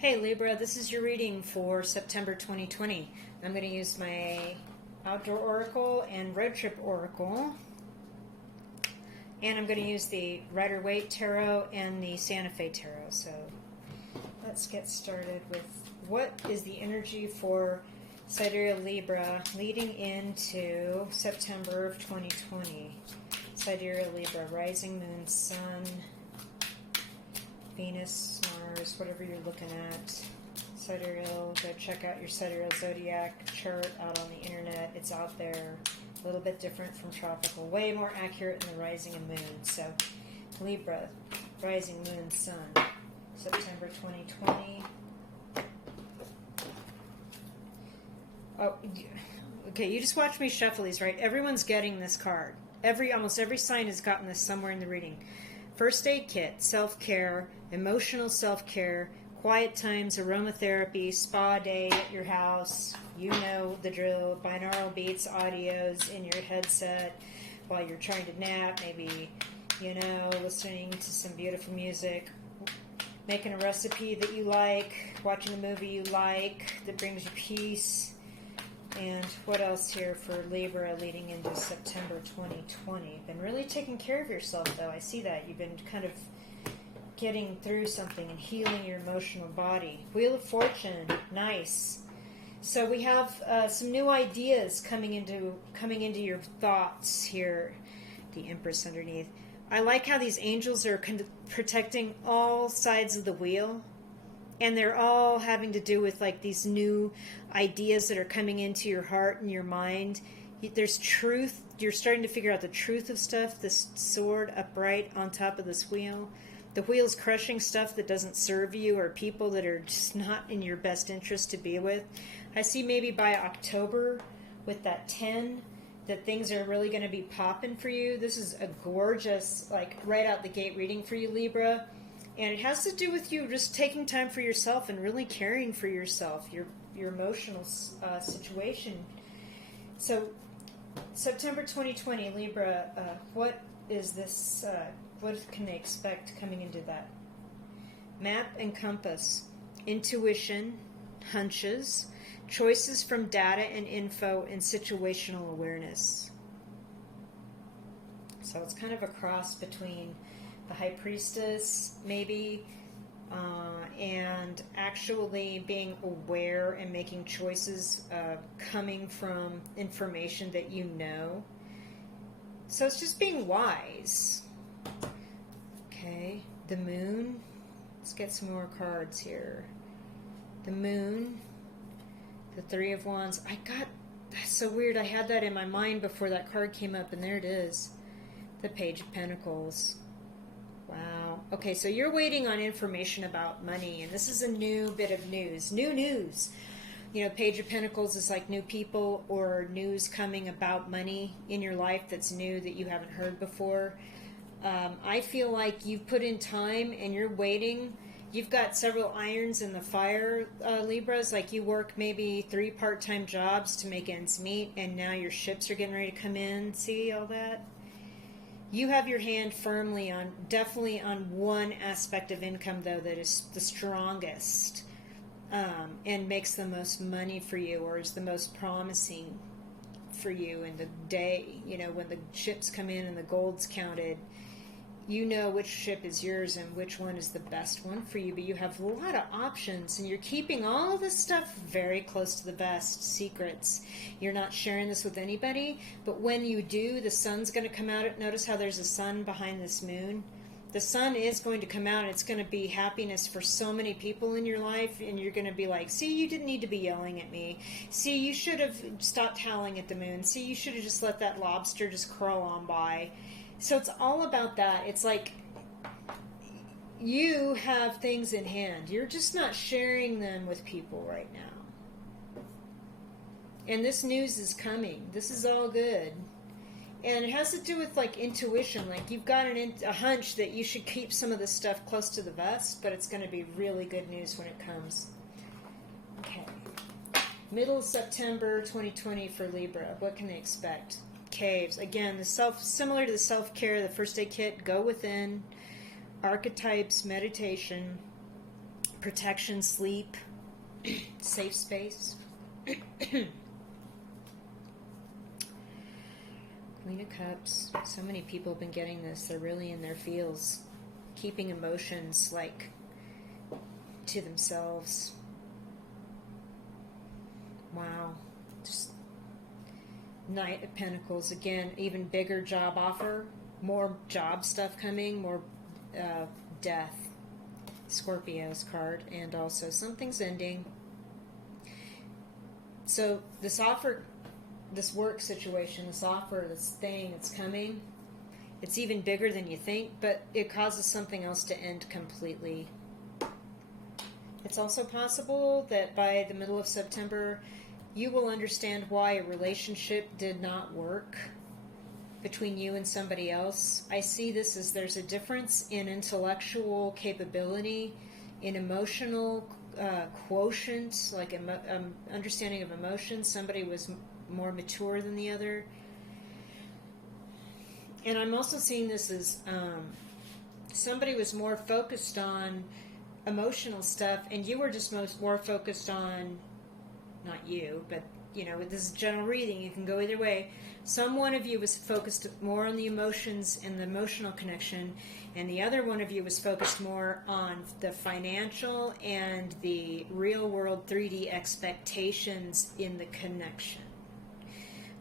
Hey Libra, this is your reading for September 2020. I'm going to use my Outdoor Oracle and Road Trip Oracle. And I'm going to use the Rider-Waite Tarot and the Santa Fe Tarot. So let's get started with what is the energy for sidereal Libra leading into September of 2020. Sidereal Libra, rising moon, sun, Venus, Mars, whatever you're looking at. Sidereal, go check out your sidereal zodiac chart out on the internet. It's out there. A little bit different from tropical. Way more accurate in the rising and moon. So, Libra, rising moon, sun, September 2020. Oh, okay, you just watch me shuffle these, right? Everyone's getting this card. Almost every sign has gotten this somewhere in the reading. First aid kit, self-care, emotional self-care, quiet times, aromatherapy, spa day at your house. You know the drill. Binaural beats, audios in your headset while you're trying to nap. Maybe, listening to some beautiful music. Making a recipe that you like. Watching a movie you like that brings you peace. And what else here for Libra leading into September 2020? Been really taking care of yourself, though. I see that. You've been kind of getting through something and healing your emotional body. Wheel of Fortune, nice. So we have some new ideas coming into your thoughts here. The Empress underneath. I like how these angels are protecting all sides of the wheel. And they're all having to do with like these new ideas that are coming into your heart and your mind. There's truth. You're starting to figure out the truth of stuff. This sword upright on top of this wheel. The wheel's crushing stuff that doesn't serve you or people that are just not in your best interest to be with. I see maybe by October with that 10 that things are really going to be popping for you. This is a gorgeous, like right out the gate reading for you, Libra. And it has to do with you just taking time for yourself and really caring for yourself, your emotional situation. So, September 2020, Libra, what is this, what can they expect coming into that? Map and compass, intuition, hunches, choices from data and info, and situational awareness. So it's kind of a cross between the High Priestess, maybe, and actually being aware and making choices coming from information that you know. So it's just being wise. Okay, the Moon. Let's get some more cards here. The Moon, the Three of Wands. That's so weird. I had that in my mind before that card came up, and there it is. The Page of Pentacles. Wow. Okay, so you're waiting on information about money, and this is a new bit of news. New news. Page of Pentacles is like new people or news coming about money in your life that's new that you haven't heard before. I feel like you've put in time and you're waiting. You've got several irons in the fire, Libras. Like you work maybe 3 part-time jobs to make ends meet, and now your ships are getting ready to come in. See all that? You have your hand firmly definitely on one aspect of income, though, that is the strongest and makes the most money for you, or is the most promising for you in the day. When the ships come in and the gold's counted, you know which ship is yours and which one is the best one for you. But you have a lot of options, and you're keeping all of this stuff very close to the vest, secrets. You're not sharing this with anybody, but when you do, the sun's going to come out. Notice how there's a sun behind this moon. The sun is going to come out, and it's going to be happiness for so many people in your life, and you're going to be like, see, you didn't need to be yelling at me. See, you should have stopped howling at the moon. See, you should have just let that lobster just crawl on by. So it's all about that. It's like you have things in hand. You're just not sharing them with people right now. And this news is coming. This is all good. And it has to do with like intuition. Like you've got a hunch that you should keep some of this stuff close to the vest, but it's going to be really good news when it comes. Okay. Middle September 2020 for Libra. What can they expect? Caves. Again, similar to the self-care, the first aid kit, go within, archetypes, meditation, protection, sleep, safe space. Queen of Cups. So many people have been getting this. They're really in their feels, keeping emotions like to themselves. Wow. Just Knight of Pentacles. Again, even bigger job offer, more job stuff coming, more death. Scorpio's card, and also something's ending. So this offer, this work situation, this offer, this thing, it's coming. It's even bigger than you think, but it causes something else to end completely. It's also possible that by the middle of September, you will understand why a relationship did not work between you and somebody else. I see this as there's a difference in intellectual capability, in emotional quotient, like understanding of emotions. Somebody was more mature than the other. And I'm also seeing this as somebody was more focused on emotional stuff, and you were just more focused on, not you, but this is general reading, you can go either way. Some one of you was focused more on the emotions and the emotional connection, and the other one of you was focused more on the financial and the real world 3D expectations in the connection.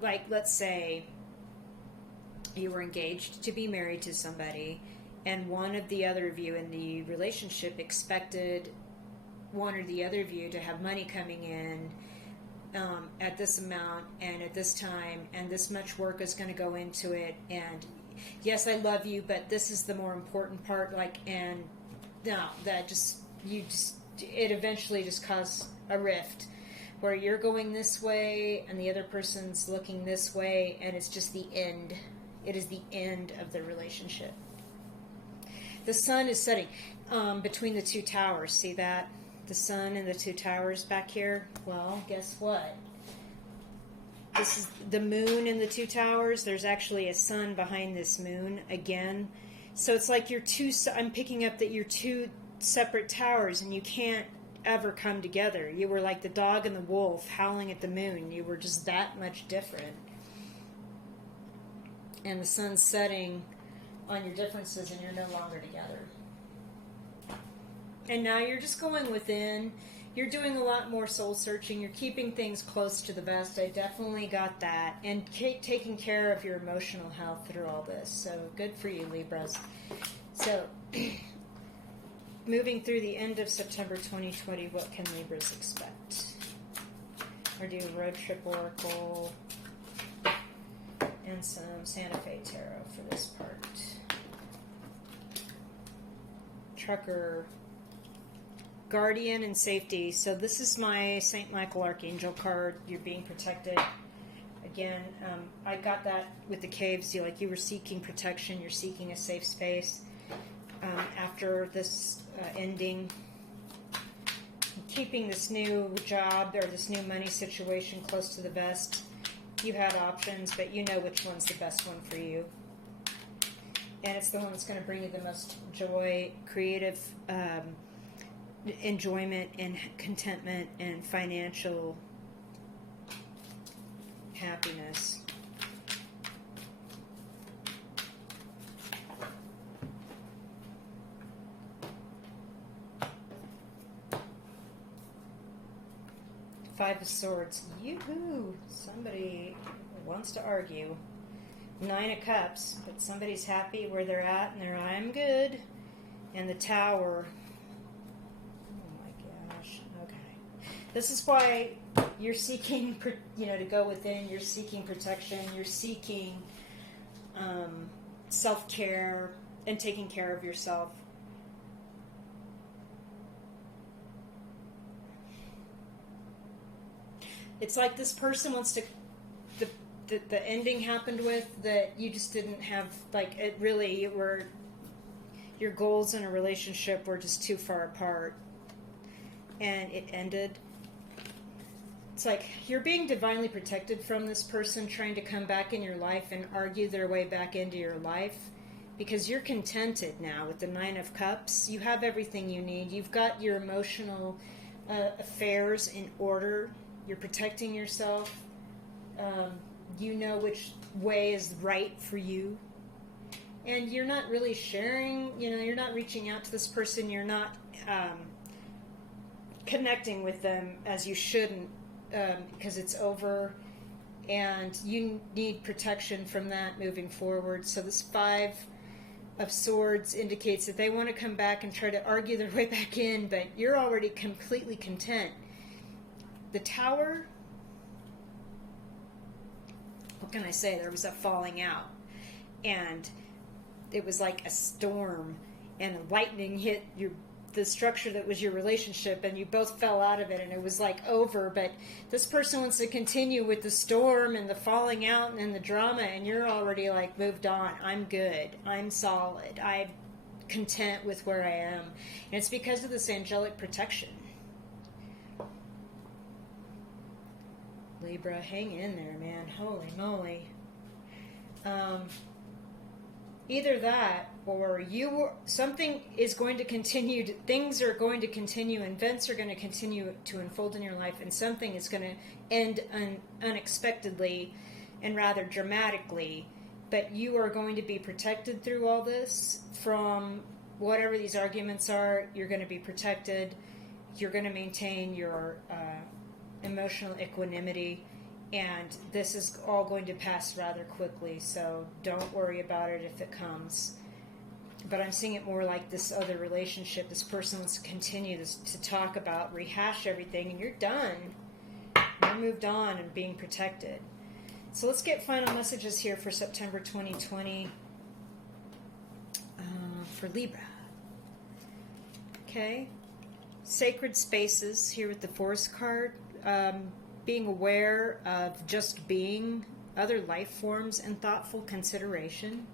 Like, let's say you were engaged to be married to somebody, and one of the other of you in the relationship expected one or the other of you to have money coming in at this amount and at this time, and this much work is going to go into it, and yes, I love you, but this is the more important part, and no, it eventually just caused a rift where you're going this way and the other person's looking this way, and it's just the end. It is the end of the relationship. The sun is setting between the two towers. See that? The sun and the two towers back here. Well, guess what? This is the moon and the two towers. There's actually a sun behind this moon again. So it's like I'm picking up that you're two separate towers, and you can't ever come together. You were like the dog and the wolf howling at the moon. You were just that much different. And the sun's setting on your differences, and you're no longer together. And now you're just going within. You're doing a lot more soul searching. You're keeping things close to the vest. I definitely got that. And taking care of your emotional health through all this. So good for you, Libras. So moving through the end of September 2020, what can Libras expect? We're doing Road Trip Oracle and some Santa Fe Tarot for this part. Trucker, Guardian, and Safety. So this is my St. Michael Archangel card. You're being protected. Again, I got that with the caves. You were seeking protection. You're seeking a safe space after this ending. Keeping this new job or this new money situation close to the vest. You had options, but you know which one's the best one for you. And it's the one that's going to bring you the most joy, creative enjoyment, and contentment, and financial happiness. Five of Swords. Yoo-hoo! Somebody wants to argue. Nine of Cups, but somebody's happy where they're at, and they're, I'm good. And the Tower. Oh my gosh. Okay. This is why you're seeking, to go within. You're seeking protection. You're seeking self-care and taking care of yourself. It's like this person wants to, the ending happened with that you just didn't have, it really, your goals in a relationship were just too far apart, and it ended. It's like you're being divinely protected from this person trying to come back in your life and argue their way back into your life, because you're contented now with the Nine of Cups. You have everything you need. You've got your emotional affairs in order. You're protecting yourself. You know which way is right for you. And you're not really sharing, you're not reaching out to this person. You're not connecting with them as you shouldn't, because it's over. And you need protection from that moving forward. So this Five of Swords indicates that they want to come back and try to argue their way back in, but you're already completely content. The Tower, what can I say? There was a falling out, and it was like a storm, and lightning hit the structure that was your relationship, and you both fell out of it, and it was like over. But this person wants to continue with the storm and the falling out and the drama, and you're already like moved on. I'm good. I'm solid. I'm content with where I am. And it's because of this angelic protection. Libra, hang in there, man. Holy moly. Either that, or something is going to continue, things are going to continue, events are going to continue to unfold in your life, and something is going to end unexpectedly and rather dramatically, but you are going to be protected through all this from whatever these arguments are. You're going to be protected. You're going to maintain your emotional equanimity. And this is all going to pass rather quickly, so don't worry about it if it comes. But I'm seeing it more like this other relationship. This person wants to continue this, to talk about, rehash everything, and you're done. You're moved on and being protected. So let's get final messages here for September 2020 for Libra. Okay. Sacred spaces here with the Force card. Being aware of just being, other life forms, and thoughtful consideration.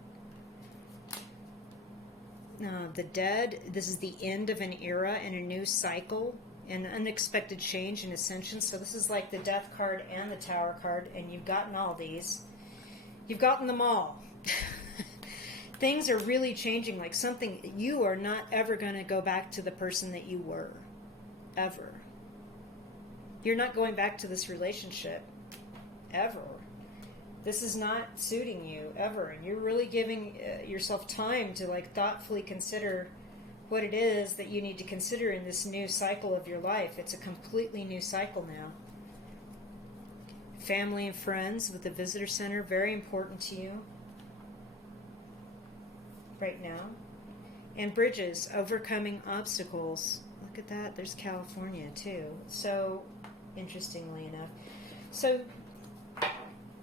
The Dead, this is the end of an era and a new cycle, an unexpected change and ascension. So this is like the Death card and the Tower card, and you've gotten all these. You've gotten them all. Things are really changing, like something, you are not ever going to go back to the person that you were, ever. You're not going back to this relationship, ever. This is not suiting you, ever. And you're really giving yourself time to like thoughtfully consider what it is that you need to consider in this new cycle of your life. It's a completely new cycle now. Family and friends with the visitor center, very important to you right now. And bridges, overcoming obstacles. Look at that, there's California too. So, interestingly enough. So,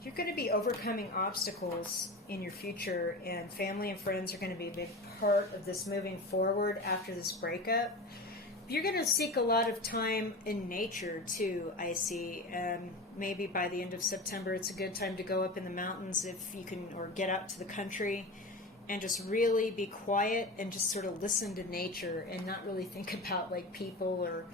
you're going to be overcoming obstacles in your future, and family and friends are going to be a big part of this moving forward after this breakup. You're going to seek a lot of time in nature too, I see. Maybe by the end of September, it's a good time to go up in the mountains if you can, or get out to the country and just really be quiet and just sort of listen to nature and not really think about like people or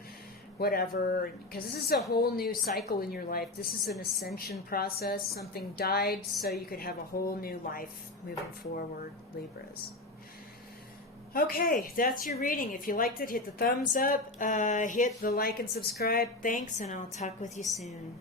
whatever, because this is a whole new cycle in your life. This is an ascension process. Something died so you could have a whole new life moving forward, Libras. Okay, that's your reading. If you liked it, hit the thumbs up, hit the like and subscribe. Thanks, and I'll talk with you soon.